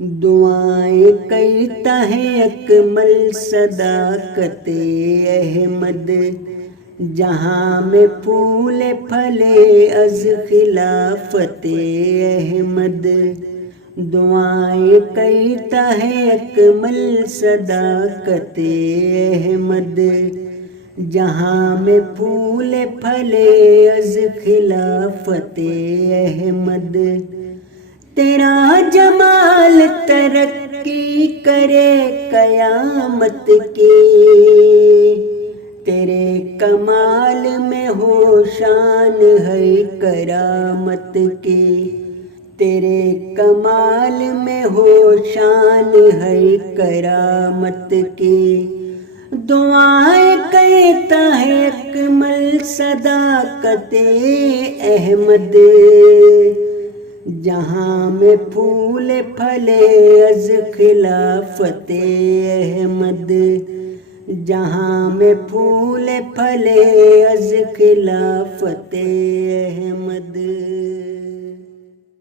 دعائیں کرتا ہے اکمل صداقت احمد، جہاں میں پھول پھلے از خلافت احمد۔ دعائیں کرتا ہے اکمل صداقت احمد، جہاں میں پھول پھلے از خلافت احمد۔ تیرا جمال ترقی کرے قیامت کی، تیرے کمال میں ہو شان ہے کرامت کی، تیرے کمال میں ہو شان ہے کرامت کی۔ دعائیں کرتا ہے اکمل صداقت احمد، جہاں میں پھول پھلے از خلافت احمد، جہاں میں پھول پھلے از خلافت احمد۔